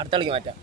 അടുത്ത കളിക്ക് മാറ്റാം.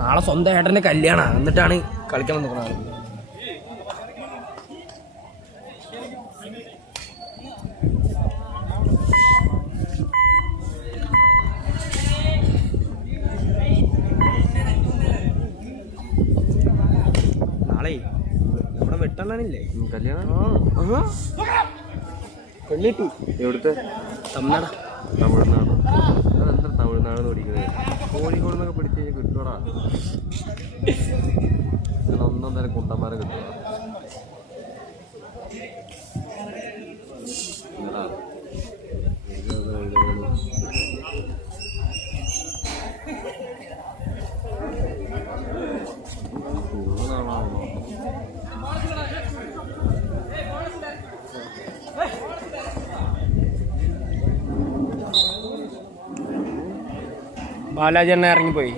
നാളെ സ്വന്തം ഏട്ടൻ്റെ കല്യാണമാണ്, എന്നിട്ടാണ് കളിക്കാൻ നിൽക്കുന്നത്. നാളെ നമ്മുടെ വെട്ടണ്ണനില്ലേ കല്യാണം? പെണ്ണിട്ടു. എവിടുത്തെ? തമിഴ്നാട്. തമിഴ്നാട്? അതെന്താ തമിഴ്നാട് പഠിക്കുന്നത്? കോഴിക്കോട് നിന്നൊക്കെ പിടിച്ച് കഴിഞ്ഞാൽ കിട്ടൂടാ. ഒന്നൊന്നര കുണ്ടന്മാരെ കിട്ടുക. ബാലാജി എണ്ണ ഇറങ്ങിപ്പോയി.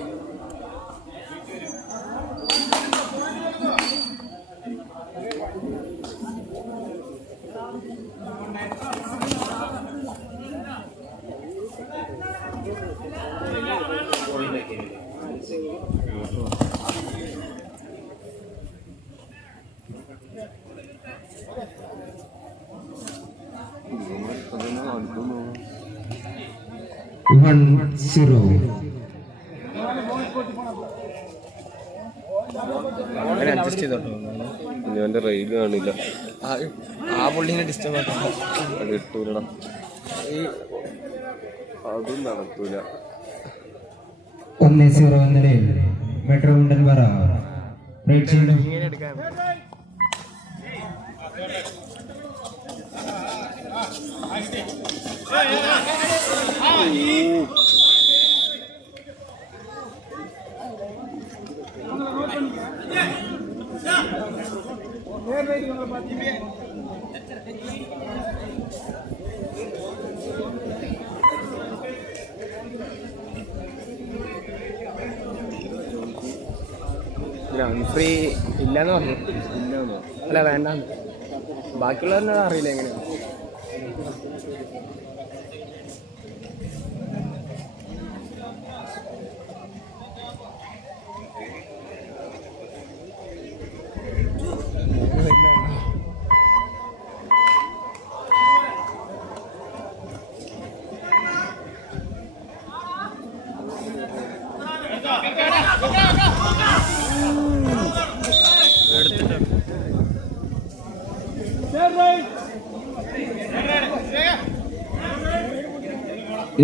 അഡ്ജസ്റ്റ് ചെയ്തോട്ടോ. എൻ്റെ റെയിൽ കാണില്ല. ആ പുള്ളിനെ ഡിസ്റ്റർബ് ആക്കാം. അത് കിട്ടൂലടാ, അതും നടക്കൂല. 1-0 എന്ന നിലയിൽ Metro Mundanpara right side ground free ഇല്ലാന്ന് പറഞ്ഞു. അല്ല വേണ്ടാന്ന്. ബാക്കിയുള്ളവരെ അറിയില്ല എങ്ങനെയാണ്.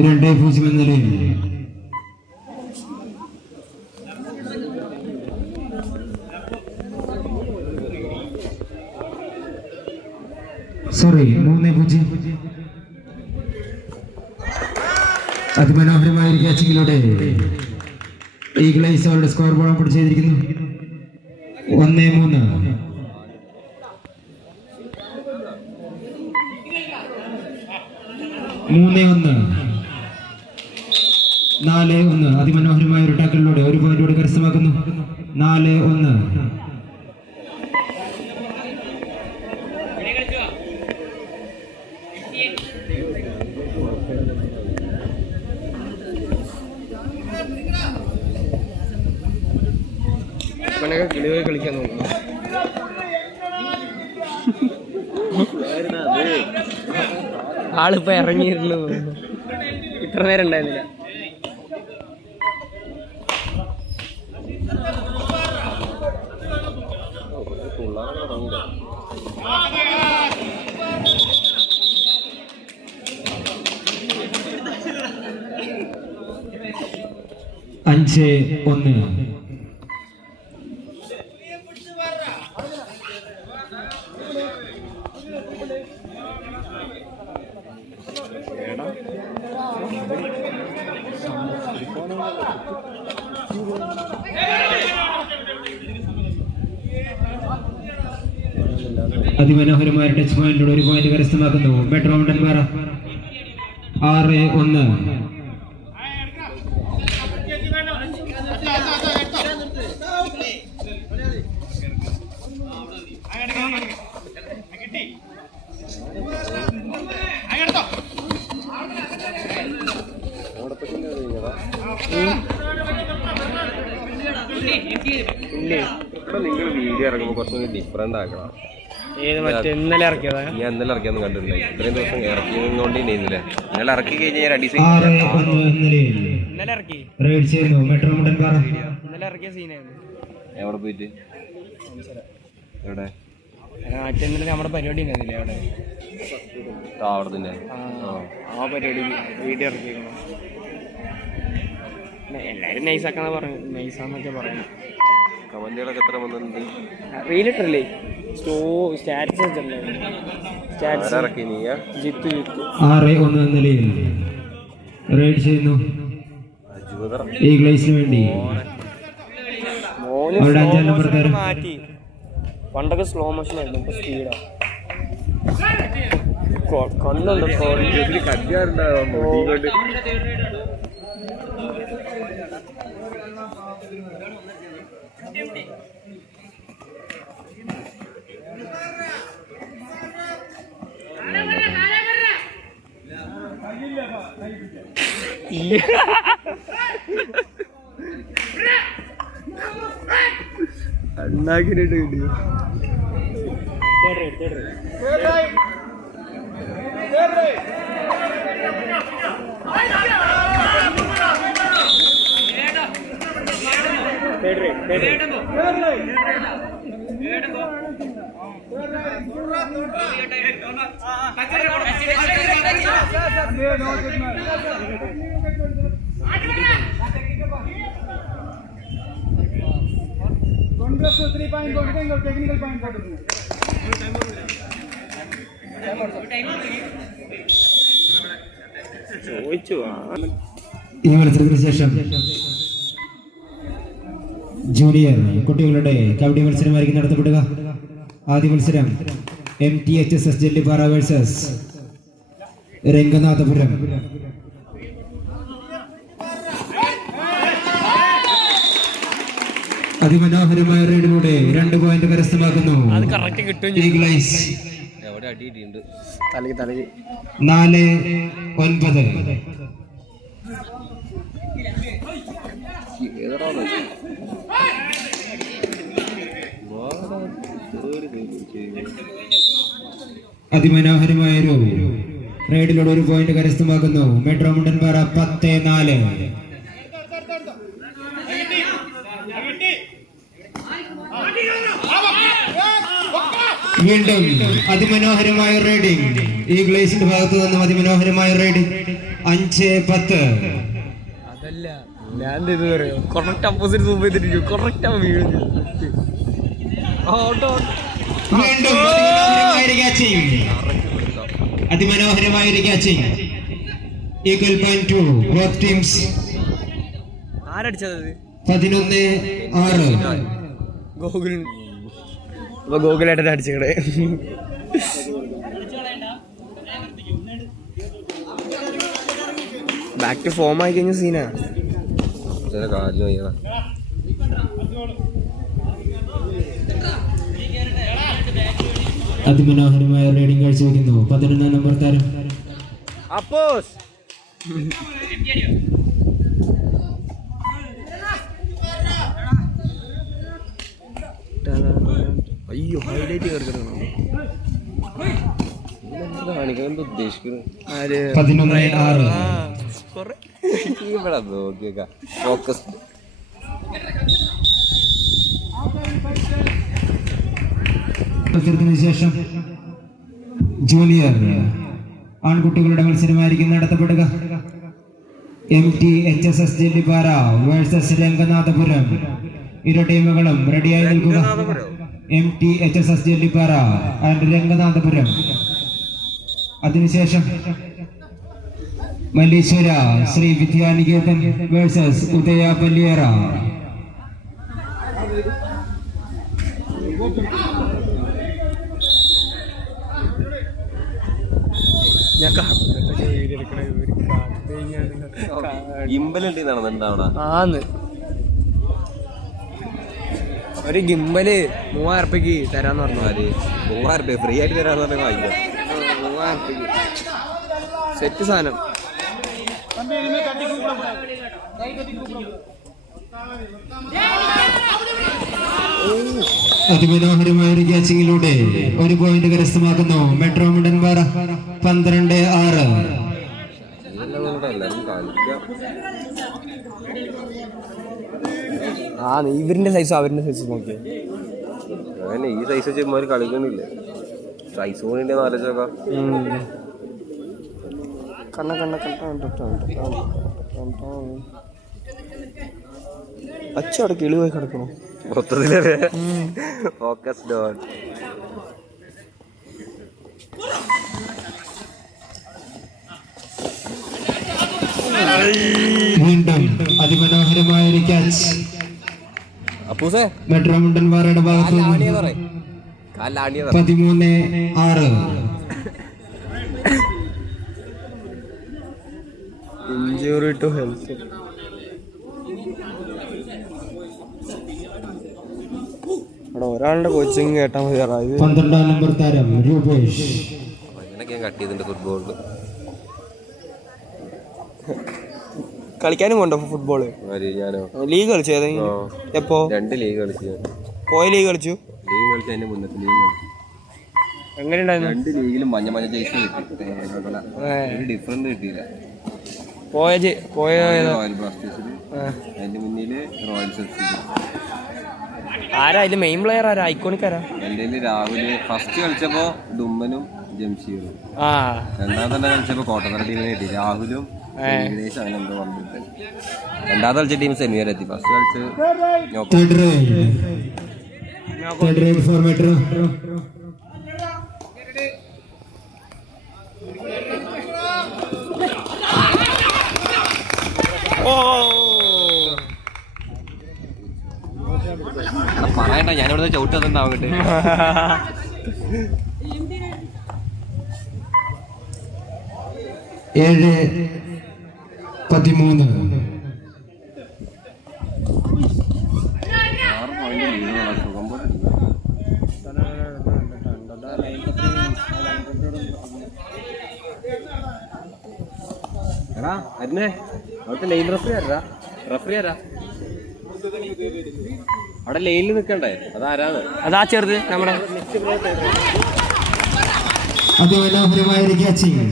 രണ്ട് 0 എന്ന നിലയിൽ സോറി 3-0. അതിമനോഹരമായ ഒരു ക്യാച്ചിങ്ങിലൂടെ ഈഗിൾസ് അവരുടെ സ്കോർ ബോർഡ് പിടിച്ചു ചെയ്തിരിക്കുന്നു. 1-3. 3-1. 4-1. അതിമനോഹരമായ ഒരു ടാക്കിലൂടെ ഒരു പോയിന്റോടെ കരസ്ഥമാക്കുന്നു. 4-1. കിളിപോയി കളിക്കാൻ നോക്കുന്നു. ആളിപ്പോ ഇറങ്ങിയിരുന്നു. ഇത്ര നേരം ഉണ്ടായിരുന്നില്ല. അഞ്ച് 1. അതിമനോഹരമായ ടച്ച് പോയിന്റിലൂടെ ഒരു പോയിന്റ് കരസ്ഥമാക്കുന്നു മെട്രോ മുണ്ടൻപാറ. 6-1. നിങ്ങൾ വീഡിയോ ഇറങ്ങുമ്പോൾ കുറച്ചുകൂടി ഡിഫറെന്റ് ആക്കണം. ഏത് മറ്റേ ഇന്നലെ ഇറക്കിയതാ? ഞാൻ ഇന്നലെ ഇറക്കിയൊന്നും കണ്ടിട്ടില്ല. ഇത്രയും ദിവസം ഇറക്കിയതുകൊണ്ട് ഇന്നലെ ഇറക്കി കഴിഞ്ഞാൽ ഇന്നലെ ഇറക്കി ഇന്നലെ ഇറക്കിയ സീനായിരുന്നു. എവിടെ പോയിട്ട് എവിടെ മറ്റേ ഇന്നലെ നമ്മുടെ പരിപാടി ഉണ്ടായിരുന്നില്ലേ അവിടെ? അവിടെ തന്നെ ആ പരിപാടി വീഡിയോ ഇറക്കിയിരുന്നു. എല്ലാരും നൈസാക്കാന്ന് പറഞ്ഞു, നൈസാന്നൊക്കെ പറയുന്നു. കമന്റുകളൊക്കെ എത്ര വന്നിട്ടുണ്ട്? റീലിട്ടല്ലേ സ്റ്റാറ്റസ് വെച്ചല്ലേ? ഇറക്കി നീയാ? ജിത്തു 6-1 എന്ന നിലയിൽ റൈഡ് ചെയ്യുന്നു ഈഗ്ലൈസിന് വേണ്ടി. അവരുടെ 5-ാം നമ്പർ താരം മാറ്റി. പണ്ടൊക്കെ സ്ലോ മോഷൻ ആയിരുന്നു, ഇപ്പൊ സ്പീഡാ. കണ്ണുണ്ട് കല്യാറുണ്ടാവും. ഉണ്ടാക്കിട്ട് ചോദിച്ചു. ഈ മത്സരത്തിന് ശേഷം ജൂനിയർ കുട്ടികളുടെ കബഡി മത്സരമായിരിക്കും നടത്തപ്പെടുക. ആദ്യ മത്സരം MTHSS ജെല്ലിപ്പാറ വേഴ്സസ് രംഗനാഥപുരം. അതിമനോഹരമായ റൈഡിലൂടെ 2 പോയിന്റ് കരസ്ഥമാക്കുന്നു. 4-9. അതിമനോഹരമായൊരു റൈഡിലൂടെ 1 പോയിന്റ് കരസ്ഥമാക്കുന്നു മെട്രോ മുണ്ടൻപാറ. 10-4. വീണ്ടും അതിമനോഹരമായ റൈഡിങ് ഈഗ്ലൈസിന്റെ ഭാഗത്തു നിന്നും അതിമനോഹരമായ റൈഡിങ്. 5-10. അതല്ല ഞാൻ ഇത് പറയോ, കറക്റ്റ് അപ്പോസിറ്റ് സൂം ചെയ്തിരിക്കും, കറക്റ്റ് ആവും വീഴുന്നു. വീണ്ടും അതിമനോഹരമായ ഒരു catching. Equal point to both teams. ആരടിച്ചത്? 11-6. ഗോകുലായിട്ട് അടിച്ചേ. ബാക്ക് ടു ഫോം ആയി കഴിഞ്ഞ സീനാ. അതിമനോഹരമായ റൈഡിംഗ് കാഴ്ചവെക്കുന്നു 11-ാം നമ്പർ താരം അപ്പോസ്. അയ്യോ ഹൈലൈറ്റ് കേൾക്കണം. 11-6. ഫോക്കസ്. മത്സരത്തിന് ശേഷം ജൂനിയർ ആൺകുട്ടികളുടെ മത്സരമായിരിക്കും നടത്തപ്പെടുക. MTHSS Jellippara versus Ranganathapuram. ഇരു ടീമുകളും റെഡിയായി നിൽക്കുക. MTHSS Jellippara and Ranganathapuram. അതിനുശേഷം മല്ലീശ്വര ശ്രീ വിദ്യാനികേതൻ വേഴ്സസ് ഉദയ പല്ലിയറ. ആന്ന് ഒരു ഗിംബല് 3000 രൂപയ്ക്ക് തരാന്ന് പറഞ്ഞു. 3000 രൂപ ഫ്രീ ആയിട്ട് തരാന്ന് പറഞ്ഞ 3000 രൂപയ്ക്ക് സെറ്റ് സാധനം. അതിമനോഹരമായ ഒരു ക്യാച്ചിങ്ങിലൂടെ 1 പോയിന്റ് കരസ്ഥമാക്കുന്നു മെട്രോ മുണ്ടൻപാറ 12-6. ആ ഇവരിന്റെ സൈസും അവരുടെ സൈസും നോക്കിയേ. അങ്ങനെ ഈ സൈസ് വെച്ച് കളിക്കണില്ലേ? സൈസ് കൂടി ആലോചിച്ചോക്കാം. അച്ചവിടെ കിളിപോയി കിടക്കണോ മൊത്തത്തിലേ ഫോക്കസ് ഡോൺ. വീണ്ടും അതിമനോഹരമായ ഒരു ക്യാച്ച് മെട്രോ മുണ്ടൻപാറയുടെ ഭാഗത്ത് 13-6. Injury to health. ഒരാളുടെ കോച്ചിങ് കേട്ടാ മതി. 12-ാം നമ്പർ താരം രൂപേഷ് കട്ട് ചെയ്തിട്ടുണ്ട് ഫുട്ബോളിൽ. കളിക്കാനും കൊണ്ടോ ഫുട്ബോള്? ഞാനോ ലീഗ് കളിച്ചു? എപ്പോ? 2 ലീഗ് കളിച്ചു. പോയ ലീഗ് കളിച്ചു? ലീഗ് കളിച്ചു, അതിന്റെ മുന്നത്തെ ലീഗ് കളിച്ചു. എങ്ങനെയുണ്ടായിരുന്നു? 2 ലീഗിലും മഞ്ഞ ജേഴ്സി കിട്ടി. ഒരു ഡിഫറൻസ് കിട്ടിയില്ല. റോയൽ ബ്ലാസ്റ്റേഴ്സിൽ, അതിന്റെ മുന്നില് റോയൽ ചെൽസിയിൽ. ആരാ അതില് മെയിൻ പ്ലെയർ? ആരാ ഐക്കോണിക്? ആരാ? എന്റെ രാവിലെ ഫസ്റ്റ് കളിച്ചപ്പോ ഡുമ്മനും ജംഷീറും, രണ്ടാമത്തെ കളിച്ചപ്പോ കോട്ടത്തറ ടീമിനെ കിട്ടി രാഹുലും ഏകദേശം അതിനെന്തോ വന്നിട്ട്. രണ്ടാമത്തെ കളിച്ച ടീം സെമി വരെ എത്തി. ഫസ്റ്റ് കളിച്ച് പറയണ്ട, ഞാനിവിടെ ചവിട്ട് തന്നിട്ടുണ്ടാവട്ടെ. 7-13. 6 പോയിന്റ് ലീഡ് സുഖം പോലെ. എടാ അരുന്നേ, അവിടുത്തെ ലൈൻ റഫറി ആരാ? അവിടെ ലൈനിൽ നിൽക്കണ്ടേ? അതാരാണ്? അതാ ചെറുത് നമ്മുടെ. അതിമനോഹരമായൊരു catching.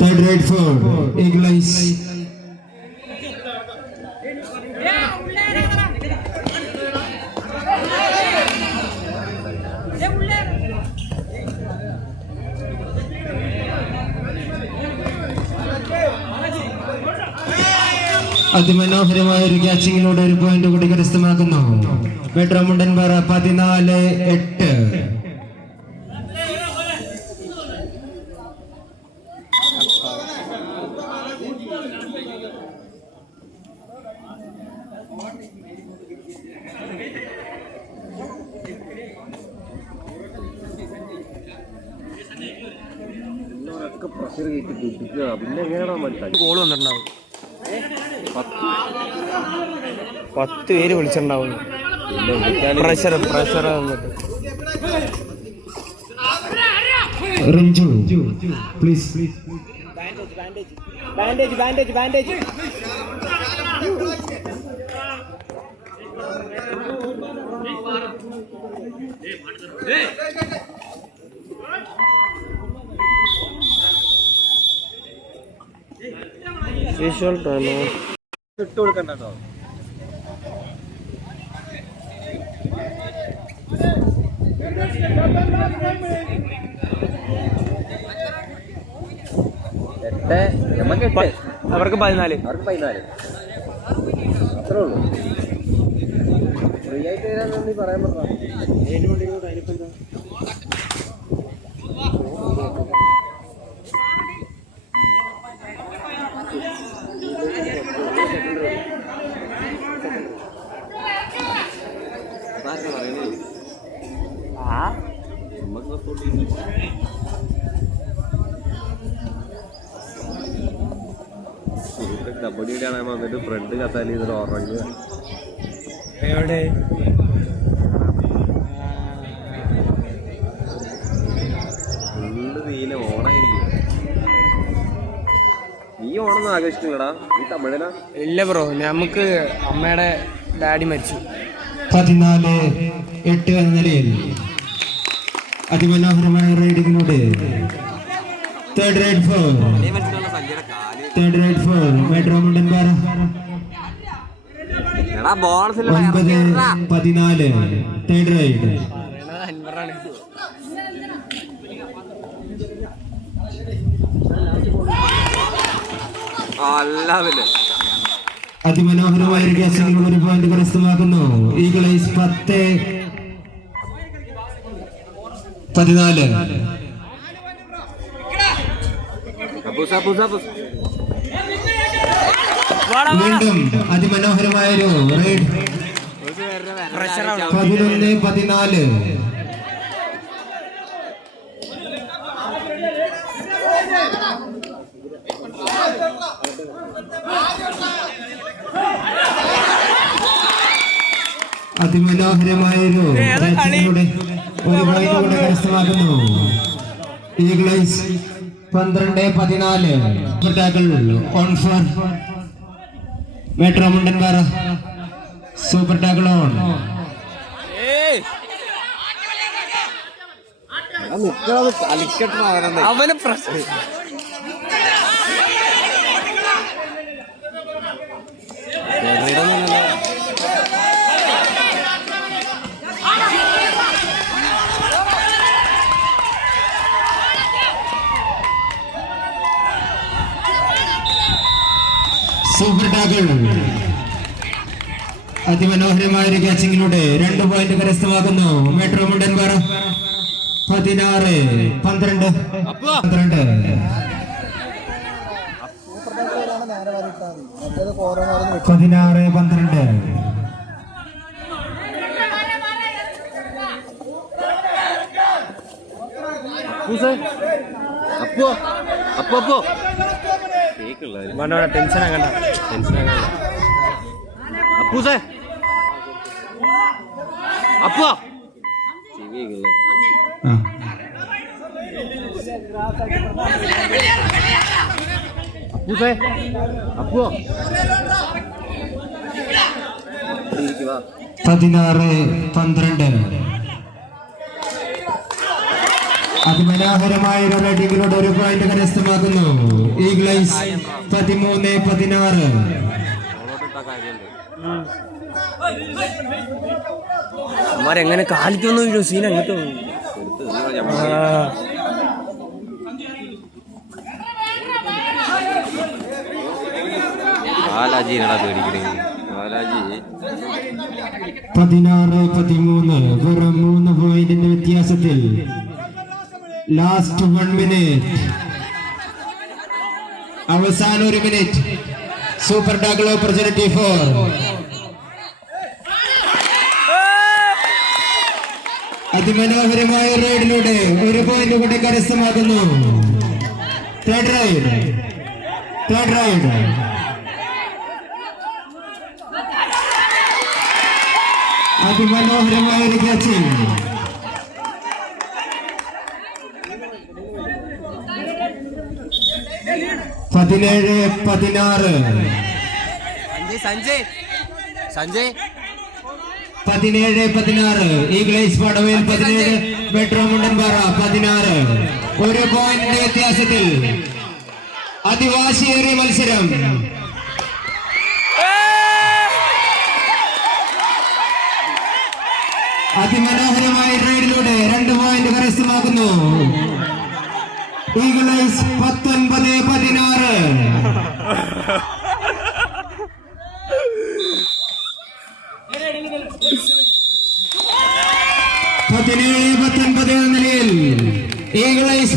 Third right for Eagle Eyes. അതിമനോഹരമായ ഒരു ക്യാച്ചിങ്ങിലൂടെ 1 പോയിന്റ് കൂടി കരസ്ഥമാക്കുന്നു മെട്രോ മുണ്ടൻപാറ 14-8. പിന്നെ എങ്ങനെയാണോ മനസ്സിലാക്കി? ഗോൾ വന്നിട്ടുണ്ടാവും. 10 പേര് വിളിച്ചിട്ടുണ്ടാവും. പ്രഷർ വന്നിട്ട്. Ranju, please. Bandage. Visual time. ഇട്ട് കൊടുക്കണ്ടോ? അവർക്ക് 14. അത്രേ ഉള്ളൂ. ഫ്രീ ആയിട്ട് തരാൻ പറയാൻ പറഞ്ഞ കബഡി കാണാൻ വന്നിട്ട് ഫ്രണ്ട് കത്താലി ഇതിൽ ഉറങ്ങുക. എവിടെ? ഫുള്ള് നീല ഓണായിരിക്കും. നീ ഓണം ആഘോഷിക്കണടാ, നീ തമിഴനാ? ഇല്ല ബ്രോ, നമുക്ക് അമ്മയുടെ ഡാഡി മരിച്ചു. 14-8 എന്ന നിലയിൽ അതിമനോഹരമായ റൈഡിങ്ങിലൂടെ third raid for metro Mundanpara 9-14 third raid. അതിമനോഹരമായ ഒരു പോയിന്റ് കരസ്ഥമാക്കുന്നു. ഈഗിൾസ് 10-14. വീണ്ടും അതിമനോഹരമായൊരു റൈഡ്. 11-14. അതിമനോഹരമായൊരു ഒരു പോയിന്റ് കൂടെ കരസ്ഥമാക്കുന്നു. Eagles 12-14. On for metro Mundanpara. Super tackle on. അവന് പ്രശ്നം. Super tackle. അതിമനോഹരമായ ഒരു ക്യാച്ചിങ്ങിലൂടെ 2 പോയിന്റ് കരസ്ഥമാക്കുന്നു. മെട്രോ മുണ്ടൻപാറ 16-12. 16-12. ടെൻഷൻ ആകണ്ട. അപ്പൂസേ അപ്പോ അപ്പൂസേ അപ്പോ 16-12. അതിമനോഹരമായ ഒരു റൈഡിങ്ങിലൂടെ ഒരു പോയിന്റ് കരസ്ഥമാക്കുന്നു. ഈഗിൾസ് 13-16. അവരെങ്ങനെ കാലിക്കൊന്നും വീഴും. സീൻ അങ്ങോട്ട് ബാലാജി 16-13. വെറും 3 പോയിന്റിന്റെ വ്യത്യാസത്തിൽ ലാസ്റ്റ് 1 മിനിറ്റ്. അവസാന 1 minute. Super tackle opportunity for. അതിമനോഹരമായ റൈഡിലൂടെ 1 പോയിന്റ് കൂടി കരസ്ഥമാക്കുന്നു. Third raid. അതിമനോഹരമായ ഒരു catching. 17-16. 17-16. Eagles Padavel 17, metro Mundanpara 16. 1 പോയിന്റിന്റെ വ്യത്യാസത്തിൽ അതിവാശിയേറിയ മത്സരം. അതിമനോഹരമായ റൈഡിലൂടെ 2 പോയിന്റ് കരസ്ഥമാക്കുന്നു. ഈഗിൾസ് 19-16. 17-19 എന്ന നിലയിൽ ഈഗിൾസ്